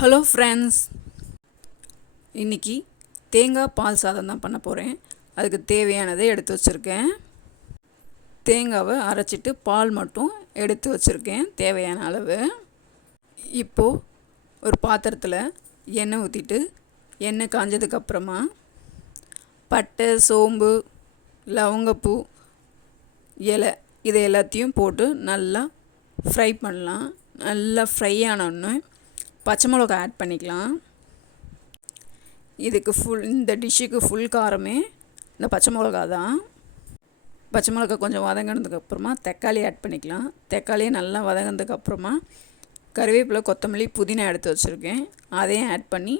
Hello friends இன்றைக்கி தேங்காய் பால் சாதம் தான் பண்ண போகிறேன் அதுக்கு தேவையானதை எடுத்து வச்சுருக்கேன். தேங்காவை அரைச்சிட்டு பால் மட்டும் எடுத்து வச்சுருக்கேன் தேவையான அளவு. இப்போது ஒரு பாத்திரத்தில் எண்ணெய் ஊற்றிட்டு எண்ணெய் காஞ்சதுக்கப்புறமா பட்டை சோம்பு லவங்கப்பூ இலை இதை எல்லாத்தையும் போட்டு நல்லா ஃப்ரை பண்ணலாம். நல்லா ஃப்ரை ஆனோடனே பச்சை மிளகா ஆட் பண்ணிக்கலாம். இதுக்கு ஃபுல் இந்த டிஷ்ஷுக்கு ஃபுல் காரமே இந்த பச்சை மிளகா தான். பச்சை மிளகா கொஞ்சம் வதங்கினதுக்கப்புறமா தக்காளி ஆட் பண்ணிக்கலாம். தக்காளியை நல்லா வதங்கினதுக்கப்புறமா கருவேப்பிலை கொத்தமல்லி புதினா எடுத்து வச்சுருக்கேன். அதையும் ஆட் பண்ணி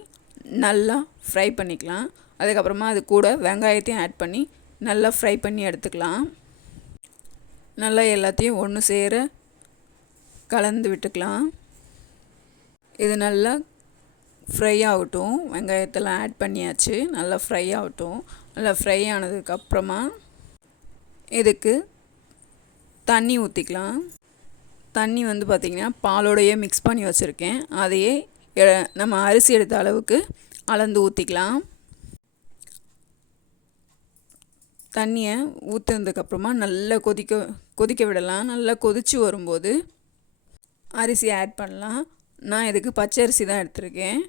நல்லா ஃப்ரை பண்ணிக்கலாம். அதுக்கப்புறமா அது கூட வெங்காயத்தையும் ஆட் பண்ணி நல்லா ஃப்ரை பண்ணி எடுத்துக்கலாம். நல்லா எல்லாத்தையும் ஒன்று சேர கலந்து விட்டுக்கலாம். இது நல்லா ஃப்ரை ஆகட்டும். வெங்காயத்தெல்லாம் ஆட் பண்ணியாச்சு. நல்லா ஃப்ரை ஆகட்டும். நல்லா ஃப்ரை ஆனதுக்கப்புறமா இதுக்கு தண்ணி ஊற்றிக்கலாம் தண்ணி வந்து பார்த்திங்கன்னா பாலோடையே மிக்ஸ் பண்ணி வச்சுருக்கேன். அதையே நம்ம அரிசி எடுத்த அளவுக்கு அளந்து ஊற்றிக்கலாம் தண்ணியை ஊற்றுனதுக்கப்புறமா நல்லா கொதிக்க கொதிக்க விடலாம். நல்லா கொதித்து வரும்போது அரிசி ஆட் பண்ணலாம். நான் இதுக்கு பச்சரிசி தான் எடுத்திருக்கேன்.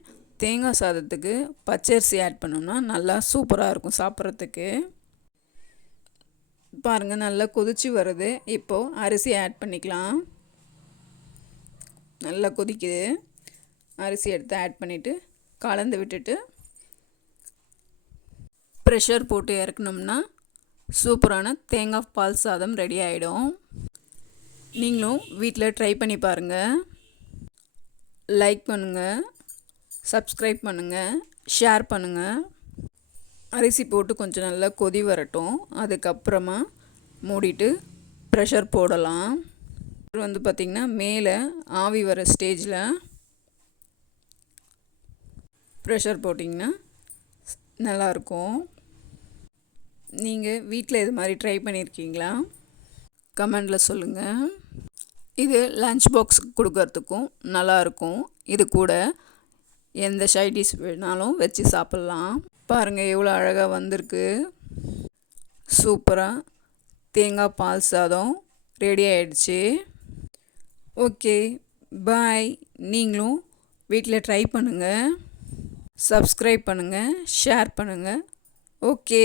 தேங்காய் சாதத்துக்கு பச்சரிசி ஆட் பண்ணோம்னா நல்லா சூப்பராக இருக்கும் சாப்பிட்றதுக்கு. பாருங்கள் நல்லா கொதித்து வருது. இப்போது அரிசி ஆட் பண்ணிக்கலாம். நல்லா கொதிக்குது. அரிசி எடுத்து ஆட் பண்ணிவிட்டு கலந்து விட்டுட்டு ப்ரெஷர் போட்டு இறக்கணும்னா சூப்பரான தேங்காய் பால் சாதம் ரெடி ஆகிடும் நீங்களும் வீட்டில் ட்ரை பண்ணி பாருங்கள் லைக் பண்ணுங்கள் சப்ஸ்கிரைப் பண்ணுங்கள் ஷேர் பண்ணுங்கள் அரிசி போட்டு கொஞ்சம் நல்லா கொதி வரட்டும். அதுக்கப்புறமா மூடிட்டு ப்ரெஷர் போடலாம். வந்து பார்த்திங்கன்னா மேலே ஆவி வர ஸ்டேஜில் ப்ரெஷர் போட்டிங்கன்னா நல்லாயிருக்கும் நீங்கள் வீட்டில் இது மாதிரி ட்ரை பண்ணியிருக்கீங்களா கமெண்டில் சொல்லுங்கள் இது லஞ்ச் பாக்ஸ் கொடுக்கறதுக்கும் நல்லாயிருக்கும் இது கூட எந்த சைடிஷ் வேணாலும் வச்சு சாப்பிட்லாம். பாருங்கள் எவ்வளோ அழகாக வந்திருக்கு. சூப்பராக தேங்காய் பால் சாதம் ரெடி ஆயிடுச்சு. ஓகே பாய் நீங்களும் வீட்டில் ட்ரை பண்ணுங்கள் சப்ஸ்கிரைப் பண்ணுங்கள் ஷேர் பண்ணுங்கள் ஓகே